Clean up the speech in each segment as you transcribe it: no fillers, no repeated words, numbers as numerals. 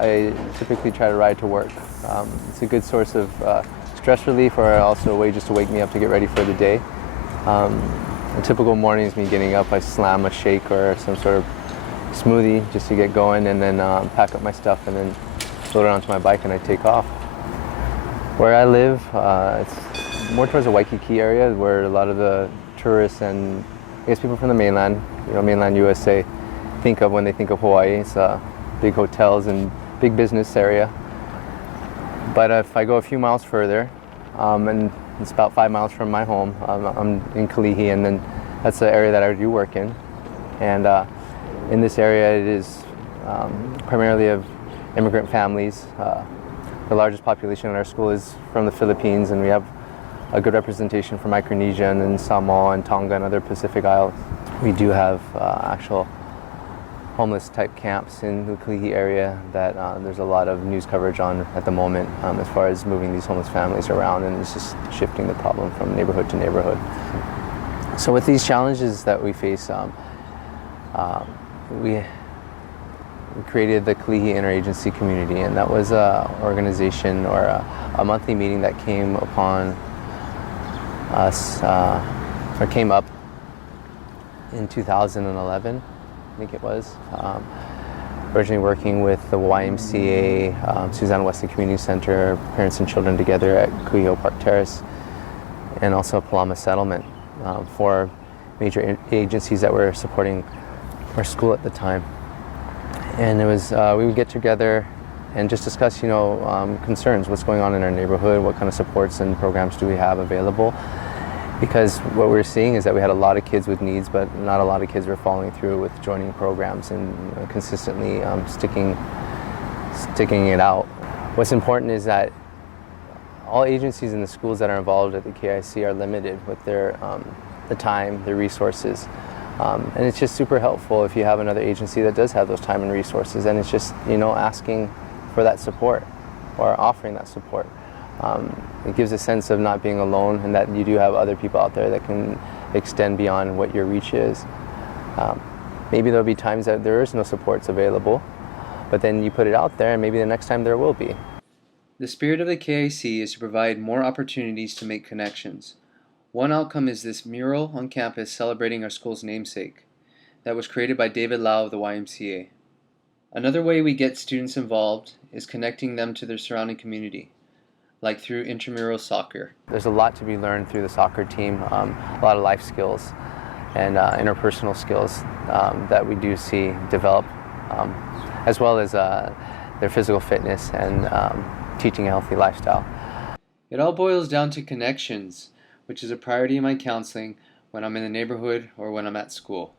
I typically try to ride to work. It's a good source of stress relief, or also a way just to wake me up to get ready for the day. A typical morning is me getting up, I slam a shake or some sort of smoothie just to get going, and then pack up my stuff and then load it onto my bike and I take off. Where I live, it's more towards the Waikiki area, where a lot of the tourists and I guess people from the mainland, mainland USA, think of when they think of Hawaii. It's big hotels and big business area. But if I go a few miles further, and it's about 5 miles from my home, I'm in Kalihi, and then that's the area that I do work in. And in this area, it is primarily of immigrant families. The largest population in our school is from the Philippines, and we have a good representation from Micronesia and then Samoa and Tonga and other Pacific Isles. We do have actual homeless type camps in the Kalihi area that there's a lot of news coverage on at the moment, as far as moving these homeless families around, and it's just shifting the problem from neighborhood to neighborhood. So with these challenges that we face, we created the Kalihi Interagency Community, and that was an organization or a monthly meeting that came upon us, or came up in 2011, I think it was. Originally working with the YMCA, Susanna Wesley Community Center, Parents and Children Together at Kuiho Park Terrace, and also Palama Settlement, for major agencies that were supporting our school at the time. And it was, we would get together and just discuss, concerns, what's going on in our neighborhood, what kind of supports and programs do we have available. Because what we're seeing is that we had a lot of kids with needs, but not a lot of kids were following through with joining programs and consistently sticking it out. What's important is that all agencies in the schools that are involved at the KIC are limited with their the time, their resources. And it's just super helpful if you have another agency that does have those time and resources, and it's just, asking for that support or offering that support. It gives a sense of not being alone, and that you do have other people out there that can extend beyond what your reach is. Maybe there'll be times that there is no supports available, but then you put it out there and maybe the next time there will be. The spirit of the KIC is to provide more opportunities to make connections. One outcome is this mural on campus celebrating our school's namesake that was created by David Lau of the YMCA. Another way we get students involved is connecting them to their surrounding community, like through intramural soccer. There's a lot to be learned through the soccer team, a lot of life skills and interpersonal skills that we do see develop, as well as their physical fitness and teaching a healthy lifestyle. It all boils down to connections, which is a priority in my counseling when I'm in the neighborhood or when I'm at school.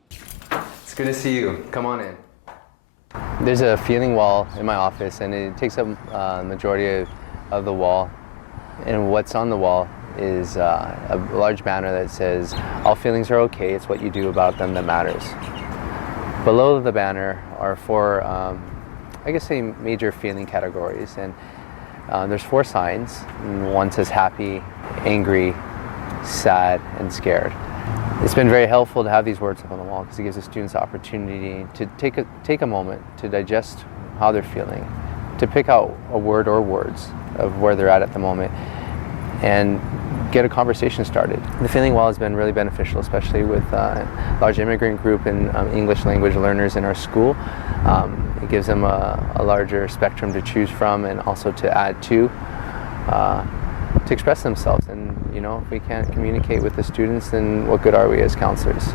It's good to see you. Come on in. There's a feeling wall in my office, and it takes up the majority of the wall. And what's on the wall is a large banner that says, "All feelings are okay, it's what you do about them that matters." Below the banner are four, major feeling categories. And there's 4 signs. And one says happy, angry, sad, and scared. It's been very helpful to have these words up on the wall because it gives the students the opportunity to take a moment to digest how they're feeling, to pick out a word or words of where they're at the moment, and get a conversation started. The feeling wall has been really beneficial, especially with a large immigrant group and English language learners in our school. It gives them a larger spectrum to choose from, and also to add to express themselves. And if we can't communicate with the students, then what good are we as counselors?